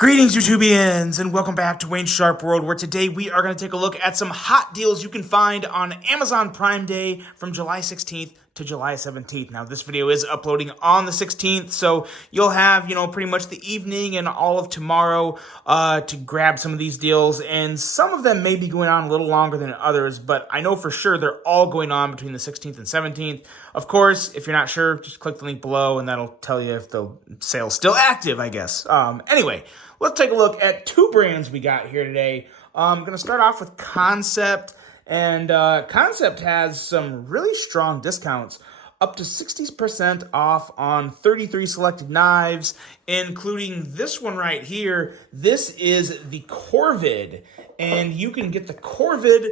Greetings, YouTubians, and welcome back to Wayne Sharp World, where today we are going to take a look at some hot deals you can find on Amazon Prime Day from July 16th to July 17th. Now, this video is uploading on the 16th, so you'll have, pretty much the evening and all of tomorrow to grab some of these deals, and some of them may be going on a little longer than others, but I know for sure they're all going on between the 16th and 17th. Of course, if you're not sure, just click the link below, and that'll tell you if the sale's still active, I guess. Anyway, let's take a look at two brands we got here today. I'm going to start off with Concept, and Concept has some really strong discounts, up to 60% off on 33 selected knives, including this one right here. This is the Corvid, and you can get the Corvid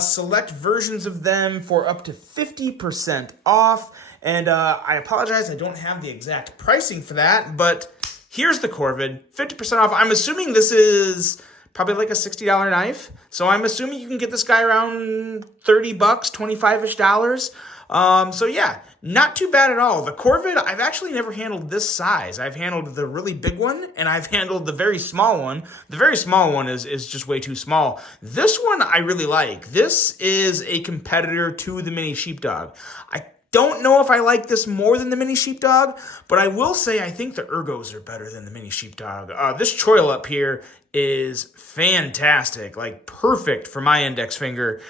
select versions of them for up to 50% off. And I apologize, I don't have the exact pricing for that, but here's the Corvid, 50% off. I'm assuming this is probably like a $60 knife. So I'm assuming you can get this guy around 30 bucks, 25-ish dollars. So yeah, not too bad at all. The Corvid, I've actually never handled this size. I've handled the really big one, and I've handled the very small one. The very small one is just way too small. This one I really like. This is a competitor to the Mini Sheepdog. I don't know if I like this more than the Mini Sheepdog, but I will say I think the Ergos are better than the Mini Sheepdog. This choil up here is fantastic, like perfect for my index finger.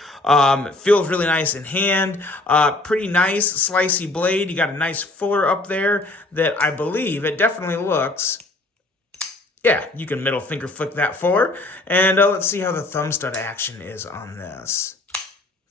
Feels really nice in hand. Pretty nice slicey blade. You got a nice fuller up there that I believe it definitely looks. Yeah, you can middle finger flick that fuller. And let's see how the thumb stud action is on this.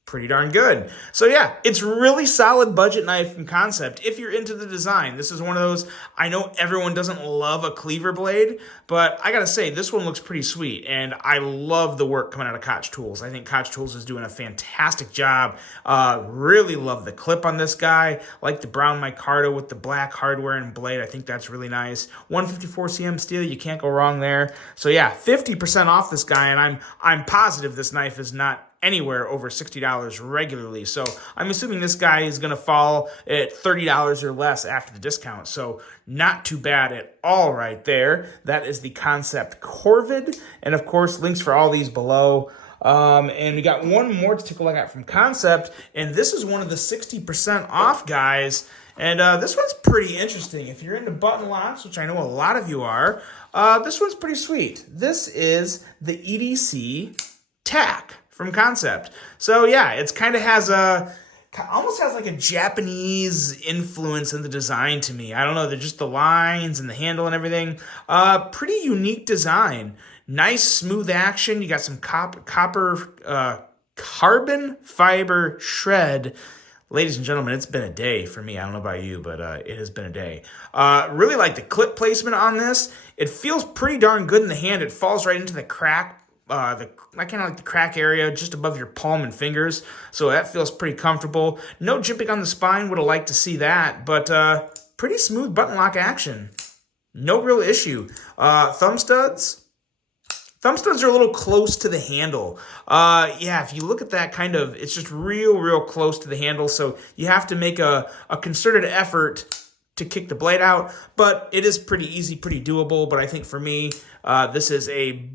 Pretty darn good. So yeah, it's really solid budget knife from Concept if you're into the design. This is one of those, I know everyone doesn't love a cleaver blade, but I gotta say, this one looks pretty sweet, and I love the work coming out of Koch Tools. I think Koch Tools is doing a fantastic job. Really love the clip on this guy. Like the brown micarta with the black hardware and blade. I think that's really nice. 154 cm steel, you can't go wrong there. So yeah, 50% off this guy, and I'm positive this knife is not anywhere over $60 regularly. So I'm assuming this guy is going to fall at $30 or less after the discount. So not too bad at all right there. That is the Concept Corvid. And of course, links for all these below. And we got one more to take a look at from Concept. And this is one of the 60% off guys. And this one's pretty interesting. If you're into button locks, which I know a lot of you are, this one's pretty sweet. This is the EDC TAC from Concept. So yeah, it's kind of has almost has like a Japanese influence in the design to me. I don't know, they're just the lines and the handle and everything. Pretty unique design. Nice smooth action. You got some carbon fiber shred. Ladies and gentlemen, it's been a day for me. I don't know about you, but it has been a day. Really like the clip placement on this. It feels pretty darn good in the hand. It falls right into the crack. I kind of like the crack area just above your palm and fingers, so that feels pretty comfortable. No jimping on the spine, would have liked to see that, but pretty smooth button lock action. No real issue. Thumb studs are a little close to the handle. Yeah, if you look at that it's just real close to the handle, so you have to make a concerted effort to kick the blade out, but it is pretty easy, pretty doable. But I think for me, this is a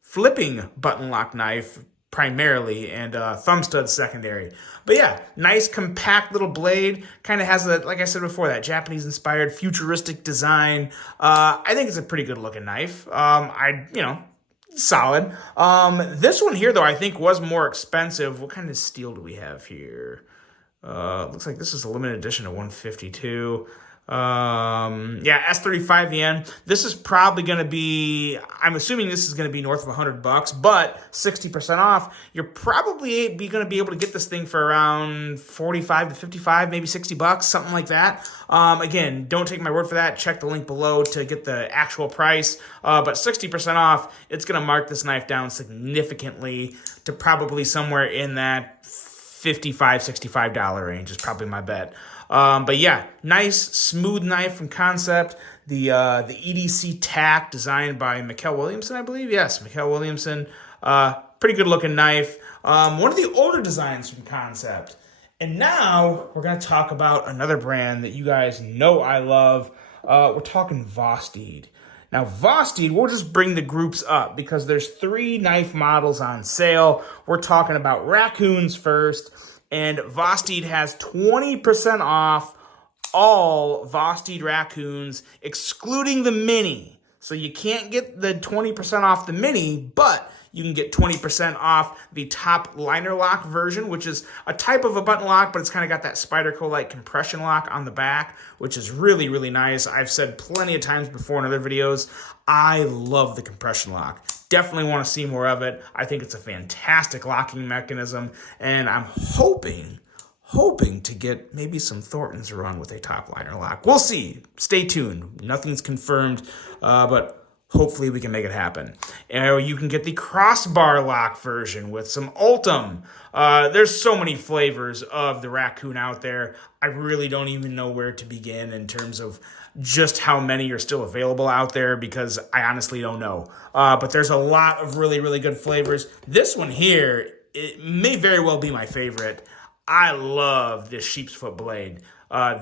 flipping button lock knife primarily, and thumb stud secondary. But yeah, nice compact little blade. Kind of has like I said before, that Japanese inspired futuristic design. I think it's a pretty good looking knife. Solid. This one here though, I think was more expensive. What kind of steel do we have here? Looks like this is a limited edition of 152. Yeah, S35 yen. This is probably going to be, I'm assuming this is going to be north of $100, but 60% off. You're probably going to be able to get this thing for around 45 to 55, maybe $60, something like that. Again, don't take my word for that. Check the link below to get the actual price. But 60% off, it's going to mark this knife down significantly to probably somewhere in that $55, $65 range is probably my bet. But yeah, nice smooth knife from Concept. The EDC TAC designed by Mikkel Williamson, I believe. Yes, Mikkel Williamson. Pretty good looking knife. One of the older designs from Concept. And now we're going to talk about another brand that you guys know I love. We're talking Vosteed. Now, Vosteed, we'll just bring the groups up because there's 3 knife models on sale. We're talking about raccoons first, and Vosteed has 20% off all Vosteed raccoons, excluding the mini. So you can't get the 20% off the mini, but you can get 20% off the top liner lock version, which is a type of a button lock, but it's kind of got that Spyderco-like compression lock on the back, which is really, really nice. I've said plenty of times before in other videos, I love the compression lock. Definitely want to see more of it. I think it's a fantastic locking mechanism, and I'm hoping to get maybe some Thorntons run with a top liner lock. We'll see. Stay tuned. Nothing's confirmed, but hopefully we can make it happen. You can get the crossbar lock version with some Ultem. There's so many flavors of the raccoon out there. I really don't even know where to begin in terms of just how many are still available out there because I honestly don't know. But there's a lot of really, really good flavors. This one here, it may very well be my favorite. I love this sheep's foot blade.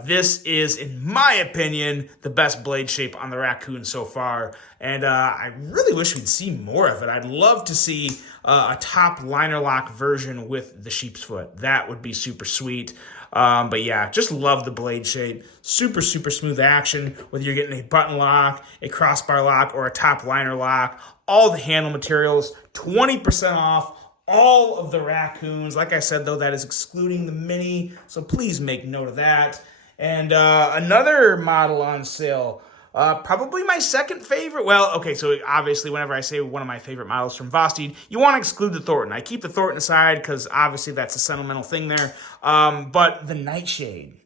This is, in my opinion, the best blade shape on the raccoon so far, and I really wish we'd see more of it. I'd love to see a top liner lock version with the sheep's foot. That would be super sweet. But yeah, just love the blade shape. Super, super smooth action, whether you're getting a button lock, a crossbar lock, or a top liner lock. All the handle materials, 20% off. All of the raccoons. Like I said, though, that is excluding the mini, so please make note of that. And another model on sale, probably my second favorite. Well, okay, so obviously whenever I say one of my favorite models from Vosteed, you want to exclude the Thornton. I keep the Thornton aside because obviously that's a sentimental thing there. But the Nightshade.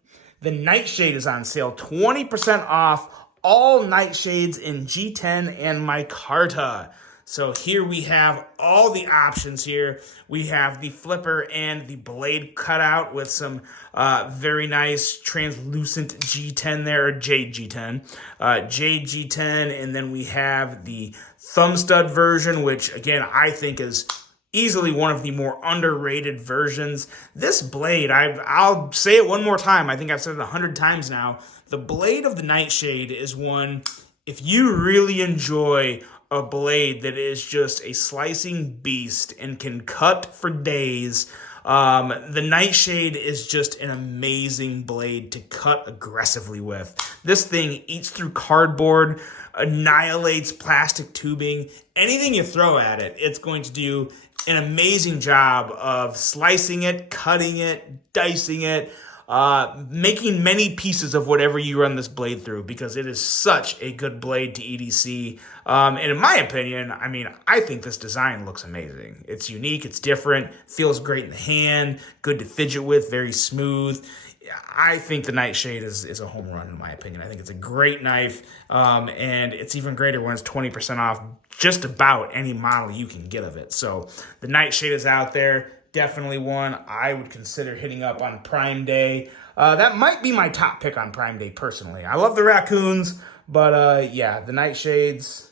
The Nightshade is on sale, 20% off all Nightshades in G10 and micarta. So here we have all the options here. We have the flipper and the blade cutout with some very nice translucent G10 there, or Jade G10. Jade G10, and then we have the thumb stud version, which again, I think is easily one of the more underrated versions. This blade, I'll say it one more time. I think I've said it 100 times now. The blade of the Nightshade is one, if you really enjoy a blade that is just a slicing beast and can cut for days, the Nightshade is just an amazing blade to cut aggressively with. This thing eats through cardboard, annihilates plastic tubing. Anything you throw at it, it's going to do an amazing job of slicing it, cutting it, dicing it, making many pieces of whatever you run this blade through, because it is such a good blade to EDC. And in my opinion, I mean, I think this design looks amazing. It's unique, it's different, feels great in the hand, good to fidget with, very smooth. I think the Nightshade is a home run in my opinion. I think it's a great knife, and it's even greater when it's 20% off just about any model you can get of it. So the Nightshade is out there. Definitely one I would consider hitting up on Prime Day. That might be my top pick on Prime Day, personally. I love the raccoons, but yeah, the Nightshades.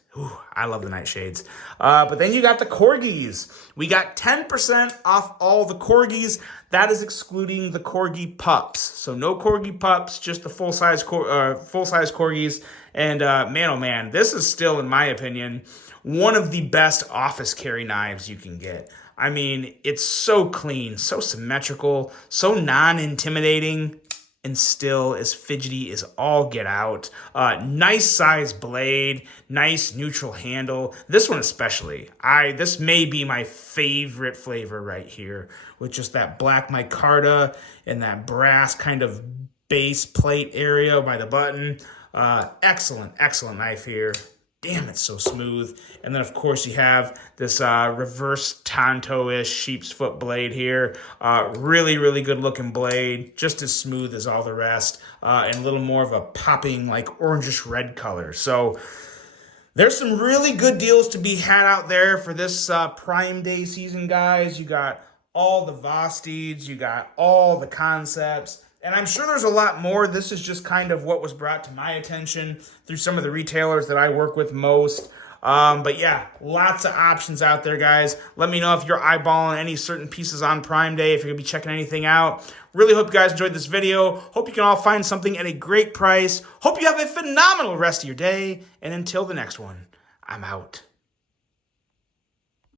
I love the Nightshades. But then you got the Corgis. We got 10% off all the Corgis. That is excluding the Corgi pups. So no Corgi pups, just the full-size Corgis. And man, oh man, this is still, in my opinion, one of the best office carry knives you can get. I mean, it's so clean, so symmetrical, so non-intimidating, and still as fidgety as all get out. Nice size blade, nice neutral handle. This one especially. This may be my favorite flavor right here, with just that black micarta and that brass kind of base plate area by the button. Excellent, excellent knife here. Damn, it's so smooth. And then, of course, you have this reverse Tonto-ish sheep's foot blade here. Really, really good looking blade. Just as smooth as all the rest. And a little more of a popping, like, orangish red color. So there's some really good deals to be had out there for this Prime Day season, guys. You got all the Vosteeds. You got all the concepts. And I'm sure there's a lot more. This is just kind of what was brought to my attention through some of the retailers that I work with most. But yeah, lots of options out there, guys. Let me know if you're eyeballing any certain pieces on Prime Day, if you're going to be checking anything out. Really hope you guys enjoyed this video. Hope you can all find something at a great price. Hope you have a phenomenal rest of your day. And until the next one, I'm out.